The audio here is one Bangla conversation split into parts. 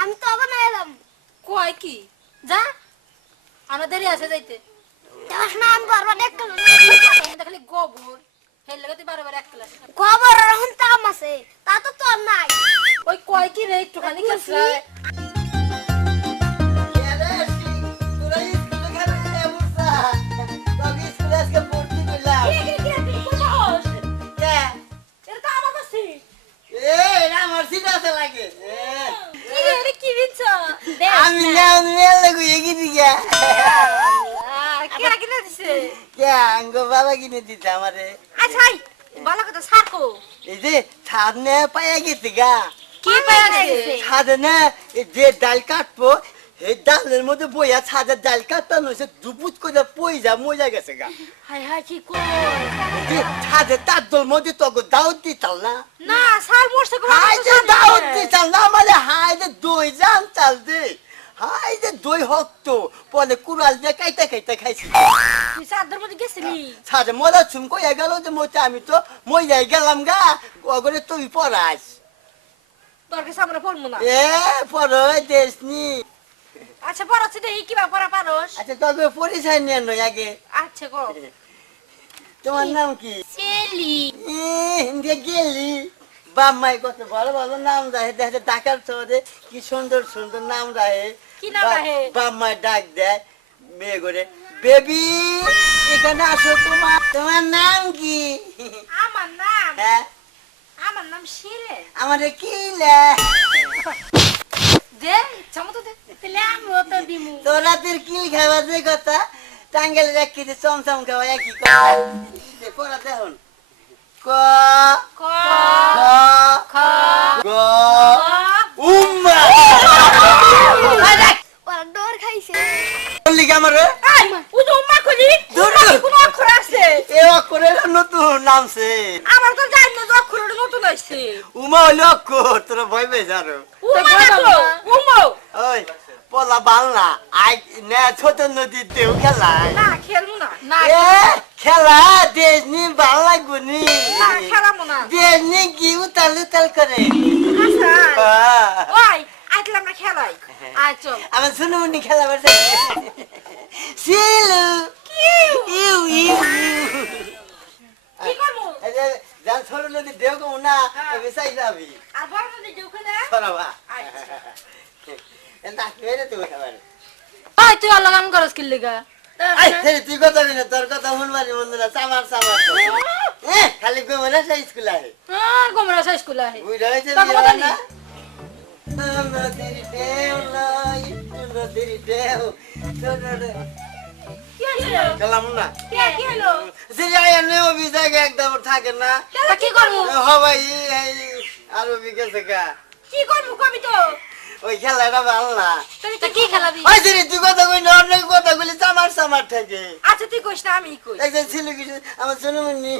আমি তো আবার না এলাম। কয় কি? যা আমার দেরি আছে যাইতে। দেখাস না আমি বারবার এক ক্লাস দেখলি গোবর হেল লাগে তুই বারবার এক ক্লাস খবর এখন তাম আছে তা তো তোর নাই। ওই কয় কি রে একটুখানি কাছে স্কুলে খেলে এমনটা তোকে স্কুলে আজকে ভর্তি করলাম কে? এ, এটা আমার সিট আছে লাগে এ, কি দিচ্ছ আমি নাম মেলে গুয়ে গেছি কে আঙ্গ বাবা কিনে দিতে আমারে আচ্ছা ভালো কথা সাকো এই যে ছাদনে পাইয়া গেছে গা কি গেছে ছাদনে এই যে ডাল কাটবো এই ডালের মধ্যে বইয়া ছাদের ডাল কাটতাম হয়েছে দুপুত করে যা মজা গেছে গা। হাই হাই কি কই ছাদের তার দোর মধ্যে তোকে দাওয়াত দিতাল না? না সার মরছে গো হাই যে দাওয়াত দিতাল না মানে হাই যে দই জান চাল দে। হাই যে দই হকতো পরে কুড়াল দিয়ে কাইতে কাইতে খাইছি। সাদের মধ্যে গেছিলি? ছাদে মজা চুম কইয়া গেল যে মতে আমি তো মজাই গেলাম গা ওগরে তুই পড়াস। তোর কাছে আমরা পড়ব না। এ পড়ো দেশনি আচ্ছা পড়াচ্ছি দেখি কিবা পড়া পারস? আচ্ছা তবে পরিচয় নিয়ে নয় আগে। আচ্ছা গো তোমার নাম কি? এ, হিন্দে গেলি। বাম্মাই কত ভালো ভালো নাম রাহে দেখে ঢাকার শহরে কি সুন্দর সুন্দর নাম রাহে কি নাম রাহে? বাম্মাই ডাক দেয় মেয়ে করে বেবি এখানে আসো তোমার তোমার নাম কি? আমার নাম? হ্যাঁ। আমার নাম শিলে আমারে কি লে দে ইচ্ছা মতো দে তাহলে আমিও তো দিমু তোরা কিল খাবার যে কথা টাঙ্গেল রাখি যে চমচম খাওয়া একই কথা। পড়া দেখুন। ক ক খ খ গ উম্মা। ওরা ডোর খাইছে। বললি কি আমার? ও তো উম্মা কলি দূর কোন অক্ষর আছে? এ অক্ষরে নতুন নামছে। আমার তো জানি না নতুন হইছে। উমা হইলে অক্ষর তোরা ভয় পেয়ে যারো উম্মা না তো উম্মা। ওই। পলা বাল আই নে ছোট নদীর দেও খেলায় না খেলব না না এ খেলা দেশ নি ভালো লাগবো নি খেলামো না দেশ নি কি উতাল উতাল করে আচ্ছা ওই আইতলে আমরা খেলাই আয় আমার শুনুমনি খেলা বেড়ে শিলু ইউ ইউ কি করব এই ছোট নদী দেও কম না হ্যাঁ। যাবি আর বড় নদী যে ওখানে সরাবা আচ্ছা। ওই তুই আল্লাহ কাম করস কি লিগা আই সেই তুই কথা বলি না তোর কথা শুনবানি বন্ধুরা চামার চামার এ খালি মনে সেই স্কুল আহে হ্যাঁ গোমরা সাইজ স্কুল আহে তোর কথা বিয়া না নদীর ঢেউ লয় নদীর ঢেউ গেলাম না একদম থাকে না কি করব হবাই আরও বিকেছে গা কি করব কবি তো ওই খেলাটা ভালো না। তা কি খেলাবি? ওই যে তুই কথা কই না অনেক কথা কইলি চামার চামার থাকে। আচ্ছা তুই কইস না আমি কই। একজন ছিল কিছু আমার শুনুমনি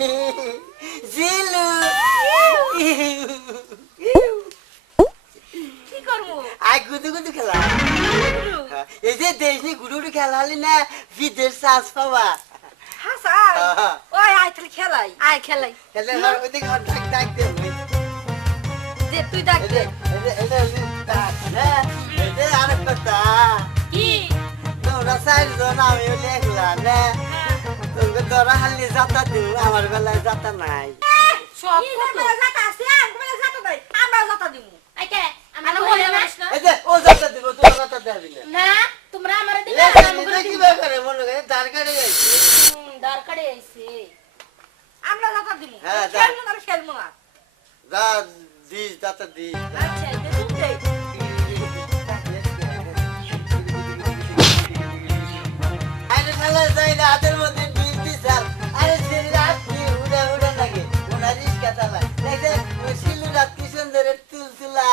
জিলু কি করব? আই গুদু গুদু খেলা। এই যে দেশনি গুডু গুডু খেলা হলি না বিদেশ চান্স পাবা। হাসাই হ্যাঁ। ওই আয় তাহলে খেলাই। আয় খেলাই। খেলে ওদিকে ডাক দে। তুই ডাক দে। আরেক কথা। কি? তোমরা চারজন আমিও লেখলা না ধরা যাতা দিও আমার বেলায় যাতা নাই। সব কত? আছে? আর কোন নাই? আমরা যাতা দিব যাতা দেবি না। তোমরা আমারে দিবে না, হাতের মধ্যে বিষ দিছাল আরে সেই রাত কি উড়ে উড়ে লাগে, ওনা রিক্সা চালায়। দেখে ওই শিলু রাত কি সুন্দর তুল তুলা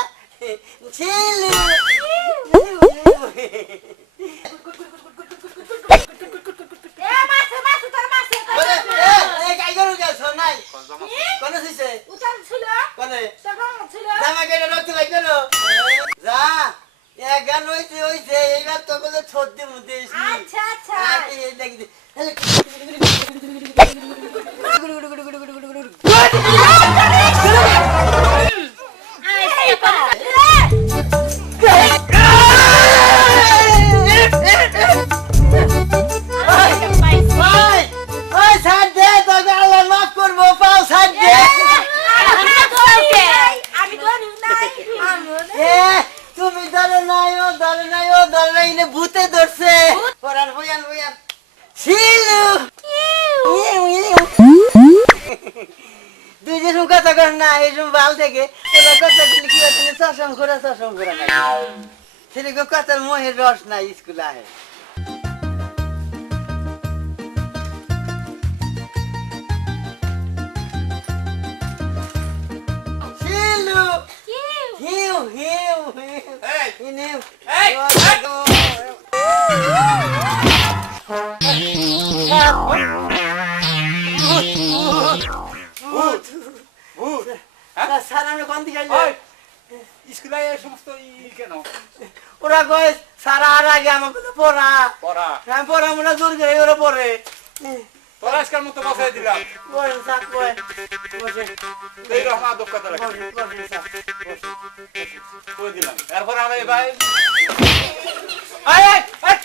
এ তুমি দলে নাই ও দলে নাই ও দলে নাই নে ভূতে ধরছে পরান হইয়ান হইয়ান শিলু দুই দিন কথা কর না এই সময় বাল থেকে এবার কথা গুলি কি হচ্ছে চশম ঘোরা চশম ঘোরা নাই ছেলেকে কথার মোহের রস নাই স্কুল আহে শিলু হিউ হিউ হিউ? স্যার আমরা কোন দিকে স্কুলে সমস্ত কেন ওরা কয় সারা আর আগে আমাকে পড়া পড়া পড়া মনে জোর করে ওরা পড়ে তোরা আজকাল মতো বসাই দিলাম বসেন স্যার বসেন বসেন এইরকম আদব কথা স্যার করে দিলাম এরপর আমি ভাই এই, এই, এই,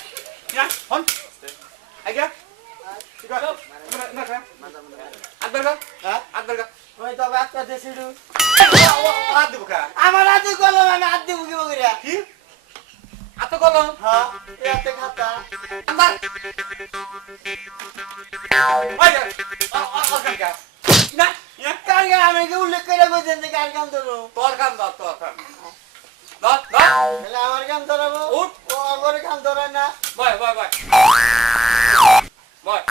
না, হন। কা? আমার হাতে কলম আমি হাত দিব কি বকরিয়া কি? হাতে কলম। হ্যাঁ এতে খাতা আন্দার। ওই। না। কার গান আমি কি উল্লেখ করে কইছেন যে কার গান ধরো তোর কাম দাও, তোর। তাহলে আমার গান ধরাবো উঠ। ও আগরে গান ধরায় না বয়, বয়, বয়। বয়।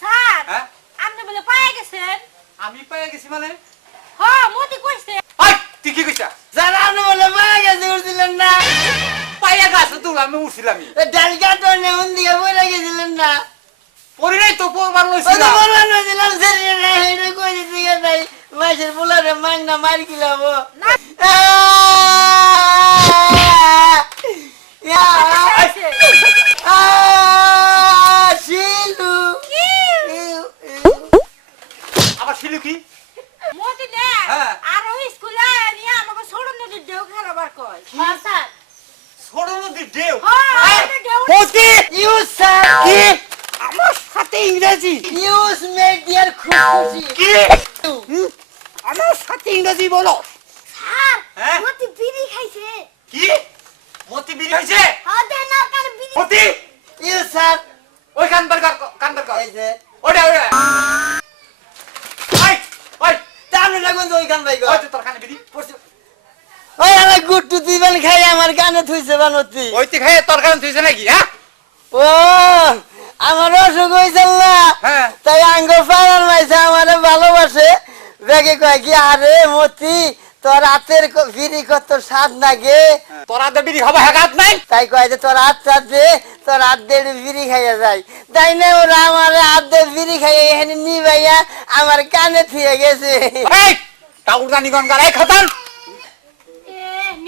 স্যার হ্যাঁ? আপনি বলে পায়ে গেছেন আমি পেয়ে গেছি মানে হ মতি কইছে তুই কি কইছা স্যার আপনি বলে মায়া গেছে উঠছিলেন না পাইয়া গাছ তো আমি উঠছিলাম ডাল কাটো নেমন দিকে বলে গেছিলেন না? পরি নাই তো পরবার ওই তো লইছিলাম বললেন না দিলাম সেরি রে এটা কই দিতে গিয়ে নাই? মাসের পোলারে মাং না। মার কিলাবো পাইছে। শিলু। আবার ছিল কি? মতি নে হ্যাঁ। আর স্কুলে নিয়ে আমাকে ছোড়ন নদীর ঢেউ খেলাবার কয়। নদীর ঢেউ হ্যাঁ ঢেউ পতি ইউ স্যার কি আমার সাথে ইংরেজি ইউজ মেড খুব খুশি কি আমার সাথে ইংরেজি বলো স্যার? মতি বিড়ি খাইছে কি মতি বিড়ি হয়েছে হ্যাঁ দেন কার বিড়ি মতি ইউ স্যার ওই কান বার কর কান বার কর এই যে ওটা ওটা ওই ওই তাহলে লাগুন ওই গান ভাই ওই তোর কানে বিড়ি পড়ছে ওই আমার গুট্টু দিবেন খাই আমার কানে থুইছে বানতি। ওই তুই খাই তোর কানে তুইছে নাকি হ্যাঁ? ও আমার অসুখ হয়েছিল না? হ্যাঁ। তাই আঙ্গ পাড়ার মাইছে আমারে ভালোবাসে। বেগে কয় কি আরে মতি তোর হাতের বিড়ি কত স্বাদ লাগে তোরা তো বিড়ি খাবা হেকাত নাই? তাই কয় যে তোর হাত চাপ দে তোর হাত দিয়ে বিড়ি খাইয়া যায় তাই না ওরা আমার হাত দিয়ে বিড়ি খাইয়া এখানে নি ভাইয়া আমার কানে থুয়ে গেছে। টাউর গানি গন গালাই খাতান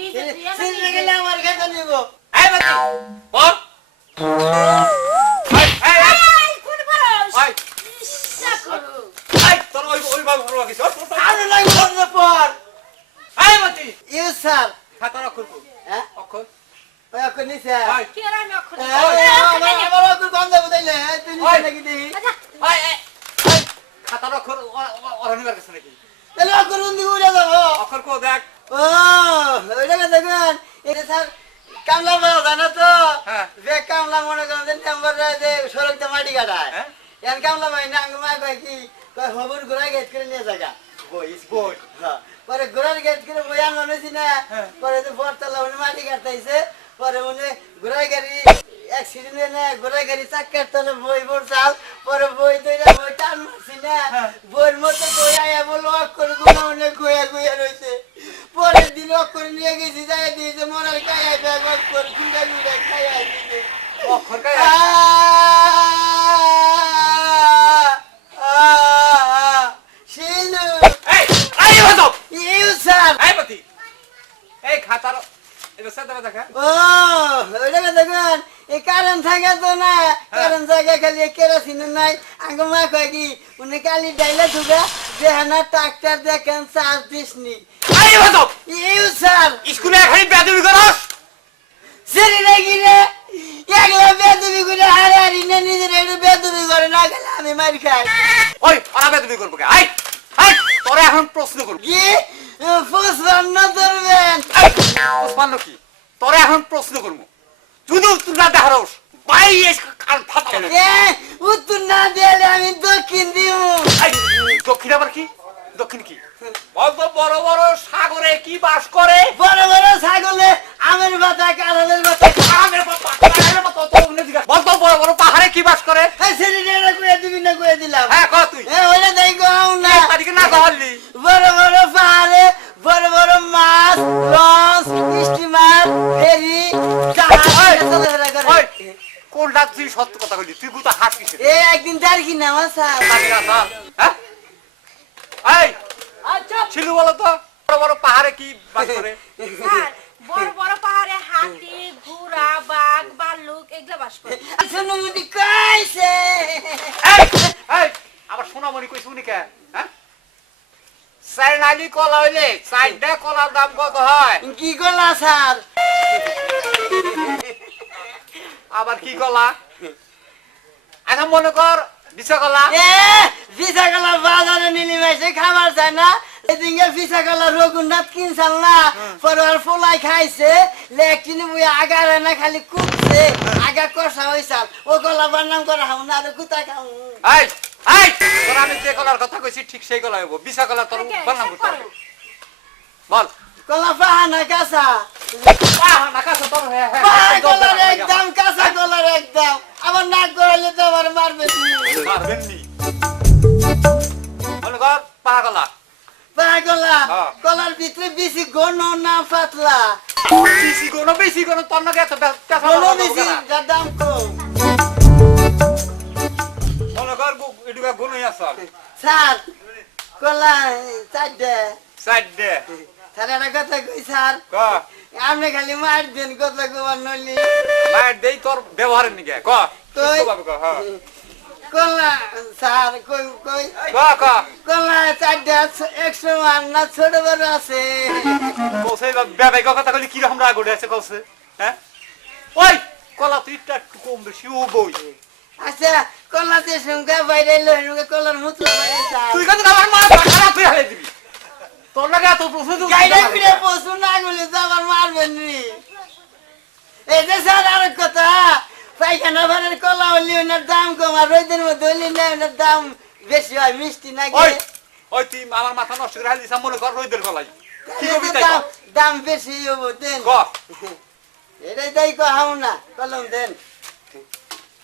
চিনতে। গেলে আমার খেতে নিব। আরও লাগবে পর। খাতার অক্ষর হ্যাঁ? অক্ষর। তুই নিছে নাকি তাহলে অক্ষর দেখ। ও ওইটাকে দেখুন। এটা স্যার কামলা বড় জানো তো? হ্যাঁ। যে কামলা মনে করেন যে নাম্বার যে সড়কতে মাটি কাটায়। হ্যাঁ। এন কামলা ভাই নাঙ্গ মা কয় কি কয় খবর ঘোরা গেট করে নিয়ে জায়গা হ্যাঁ। পরে ঘোড়ার গেট করে বই আনলো নাছি না। পরে যে বরতলা উনি মাটি কাটতেছে। পরে উনি ঘোড়ার গাড়ি অ্যাক্সিডেন্ট না ঘোড়ার গাড়ি চাক্কার তলে বই পড়ছাল পরে বই দইরা বই টান মারছি না। বইয়ের মতো বই আয়া বলো অক্ষরগুলো উনি গুয়া গুয়া রয়েছে পরের দিন অক্ষর নিয়ে গেছি যাই দিয়েছে মরার কায়া ব্যাগ অক্ষর খুঁড়ে খুঁড়ে খাইয়া দিয়েছে অক্ষর কা শিলু। এই এই বাজো ইউ স্যার। এই মতি এই খাতার এটা সাদা দেখা। ও ওইটাকে দেখুন এই কারণ থাকে তো না। কারণ থাকে খালি কেরোসিন নাই। আঙ্গ মা কয় কি উনি কালি ডাইলে ঢুকা দেহানা ট্রাক্টর দেখেন চার্জ দিসনি? এই বাজো ইউ স্যার। স্কুলে এখানে বেদবি করস? সেরি নাকি রে? একলা বেদবি করে হারে হারি না নিজের একটু বেদবি করে না গেলে আমি মার খাই। ওই ওরা বেদবি করব কে? আই আই তোরা এখন প্রশ্ন করব। কি? ফুসবান না ধরবেন। ওসমান কি? তোরা এখন প্রশ্ন করব। যদি উত্তর না দেখারস। বাই কান ফাট উত্তর না দিলে আমি দক্ষিণ বাস করে। বড় বড় ছাগলে আমের বাতা কাঁঠালের বাতা আমের বাবা, আমের বাবা, তো অন্য দিকে। বলতো বড় বড় পাহাড়ে কি বাস করে? দিবি না দিলাম? হ্যাঁ তুই। এ ওইটা দেই গাও না। তারিখে না কহলি বড় বড় পাহাড়ে বড় বড় মাছ লঞ্চ স্টিমার ফেরি জাহাজ চলাফেরা করে। ওই, কোনটা তুই সত্য কথা বললি তুই কোথা হাস কিসে এ একদিন তার কি হ্যাঁ এই আচ্ছা ছিল বলো তো বড় বড় পাহাড়ে কি বাস করে। স্যার বড় বড় পাহাড়ে হাতি ঘোড়া বাঘ ভাল্লুক এগুলো বাস করে। সোনমুনি কইছে। এই, এই, আবার সোনামণি কই শুনি কে? হ্যাঁ? সাইনালি কলা হইলে চারটা কলার দাম কত হয়? কি গলা স্যার? আবার কি কলা? এখন মনে কর বিছা কলা। এ ভিসা গলা বাজারে নিলি মাইছে খাবার চায় না? এদিকে ভিসা গলা রঘুনাথ কিনছাল না পরবার ফলাই খাইছে লেকিনি বুই আগারে না খালি কুপছে আগা কষা হইছাল। ও গলা বানাম করা হাম না আর কুতা খাও এই এই তোর আমি যে কলার কথা কইছি ঠিক সেই কলা হইব। বিছা কলা তোর বানাম করতে হবে। বল। কলা পাহানা কাঁচা। আহ, না কাছে তোর হ্যাঁ হ্যাঁ কলার দেনা একদম কাঁচা। কলার একদম। আবার নাক গড়াইলে তো আবার মারবে মারবেন নি মনে কর পাহা কলা হ্যাঁ। কলার ভিতরে বেশি ঘন না পাতলা? বেশি কোনো বেশি কোনো তোর নাকি এত মারা বেশি। যার দাম কম। মনে কর এটুকা গুণই আছে স্যার কলা চারটে। দে স্যার একটা কথা কই স্যার? আপনি খালি মার দেন কথা কবার নলি লাইট দেই তোর ব্যবহারের নিকে। ক হ্যাঁ। কলা স্যার কই কই? কলা চারটে একশো মান না ছোট বড় আছে। কৌছে বেবাই কথা কইলি কি রকম রাগ উঠে আছে কৌছে হ্যাঁ? ওই কলা তুই একটু কম বেশি ও বই। আচ্ছা কলা যে সঙ্গে বাইরে এলো সঙ্গে কলার মুতলা তুই কিন্তু আমার মা খারাপ তুই হালে দিবি। তোর লাগে এত প্রশ্ন তুই গাইডে ফিরে পশু না গুলি তো আমার মারবেন নি এই যে স্যার আর কথা পায়খানা ভাড়ের কলা হলি ওনার দাম কম আর রোদের মধ্যে হলি না ওনার দাম বেশি হয় মিষ্টি না ওই তুই আমার মাথা নষ্ট করে হালি মনে কর রইদের গলাই কি কবি তাই দাম বেশি হব দেন। এটাই তাই কহাও না কলম দেন।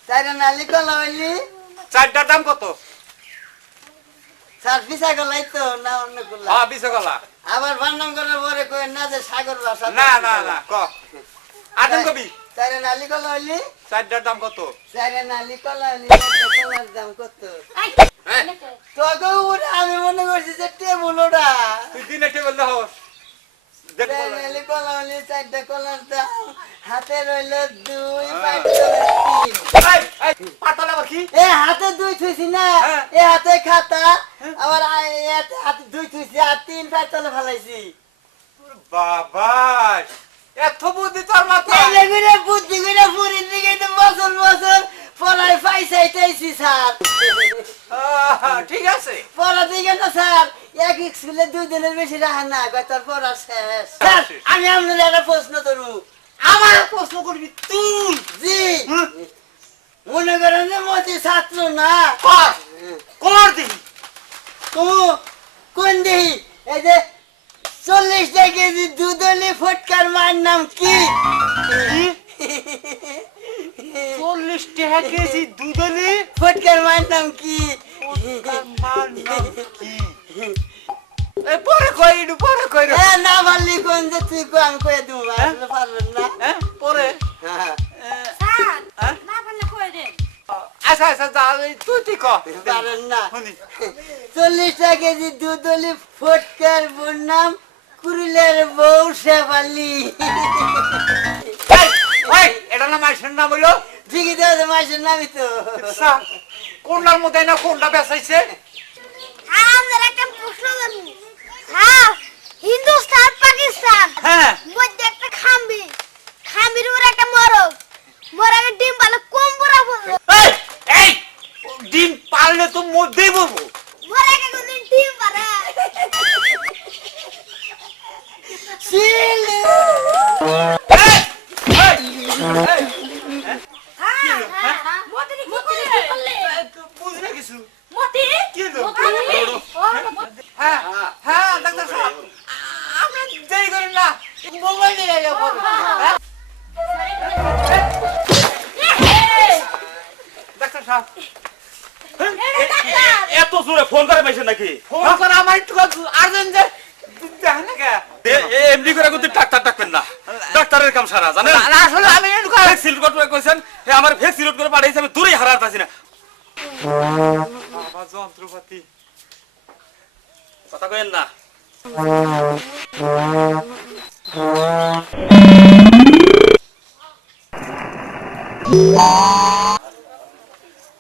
চাইরা নালি কলা হইলি চারটার দাম কত? স্যার পিসা গলাই তো না অন্য কলা। হ্যাঁ বিশে কলা। আবার বান্নাম করার পরে কই না যে সাগর ভাষা না না না ক? আদম কবি? নালি কলা হইলি? চারটার দাম কত? নালি কলা হইলি কলার দাম কত? হ্যাঁ? তোকে আমি মনে করছি যে টেবুল ওটা। তুই দিনে টেবিল দেখ দেখ নালি কলা হইলি চারটা কলার দাম। হাতে রইল দুই পাতাল আবার এ হাতে দুই থুইছি না। হ্যাঁ। এ হাতে খাতা। আবার আ- হাতে হাতে দুই থুইছি আর তিন পাঁচ তলে ফেলাইছি। বাবা এত বুদ্ধি তোর মাথায়? করে বুদ্ধি করে পুরীর দিকে তো বছর বছর পড়াই পাইছাইতেছি স্যার। আহা, ঠিক আছে। পড়া দিকে না স্যার। এক স্কুলে দুই দিনের বেশি রাখা না তোর পড়া শেষ। স্যার আমি আপনার একটা প্রশ্ন করব। আমার প্রশ্ন করবি তুই জি। মনে করেন যে মোদি ছাত্র না? কর। দেখি তো কোন দেহি? এই যে চল্লিশটা কেজি দুধলি ফটকার মার নাম কি? চল্লিশ টাকা কেজি দুধলি ফটকার মার নাম কি? এ পরে কই একটু পরে কই রে? না পারলি কোন যে তুই কো আমি কয়ে দেবো আসলে পারবেন না। হ্যাঁ পরে। হ্যাঁ, হ্যাঁ? আচ্ছা আচ্ছা তুই তুই না। শুনি। চল্লিশটা কেজি দুধলি ফটকার বোন নাম কুড়িলের বউ শেফালি। এটা না মাইসের নাম হইল? ঠিকই তো মাসের নামই তো। কোনটার মধ্যে না কোনটা বেসাইছে আর আমাদের একটা প্রশ্ন হ্যাঁ হিন্দুস্তান পাকিস্তান। হ্যাঁ। মধ্যে একটা খাম্বি। খাম্বির উপর একটা মরক মরকের ডিম ভালো কম বড় এই ডিম পারলে তো মধ্যেই বলব মরকে কোনদিন ডিম পারে শিলু এই, এই, এই, হ্যাঁ, হ্যাঁ, মতি কি করলে? বুঝি না কিছু মতি? কি হলো? মতি? ও, মতি। হ্যাঁ হ্যাঁ মোবাইলে আইয়া পড়ো হ্যাঁ? ডাক্তার সাহেব হ্যাঁ? এ- এ- এত জোরে ফোন করে পাইছেন নাকি ফোন করে আমার একটু আর্জেন্ট দেখেন না কে? এ- এ এমনি করে কিন্তু ডাক্তার ডাকবেন না। ডাক্তারের কাম সারা জানেন? আসলে আমি ভ্যাকসিন করতে কইছেন হে আমার ভ্যাকসিন করে পাঠাইছে আমি দূরেই হারার পাচ্ছি না। বাবা যন্ত্রপাতি। কথা কইেন না।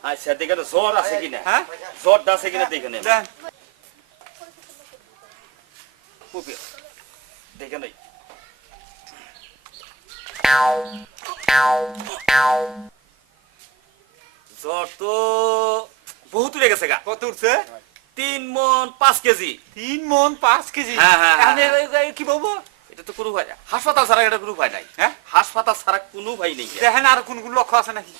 আচ্ছা দেখে তো জ্বর আছে কিনা? হ্যাঁ? জ্বরটা আছে কিনা দেখে নেন। দেখে নেই। জ্বর তো বহুত উড়ে গেছে গা। কত উঠছে তিন মন পাঁচ কেজি। তিন মন পাঁচ কেজি? হ্যাঁ, হ্যাঁ, হ্যাঁ। কি বলব? এটা তো কোনো ভাই হাসপাতাল ছাড়া এটা কোনো ভাই নাই। হ্যাঁ? হাসপাতাল ছাড়া কোনো ভাই নেই। দেখেন আর কোন কোন লক্ষ্য আছে নাকি?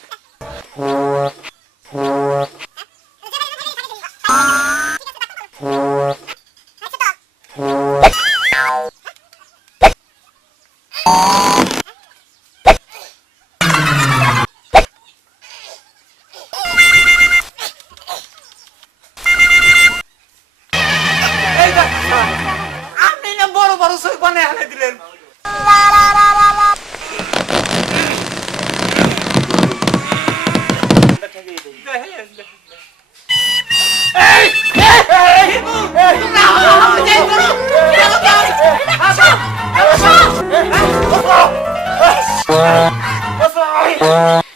এই ওই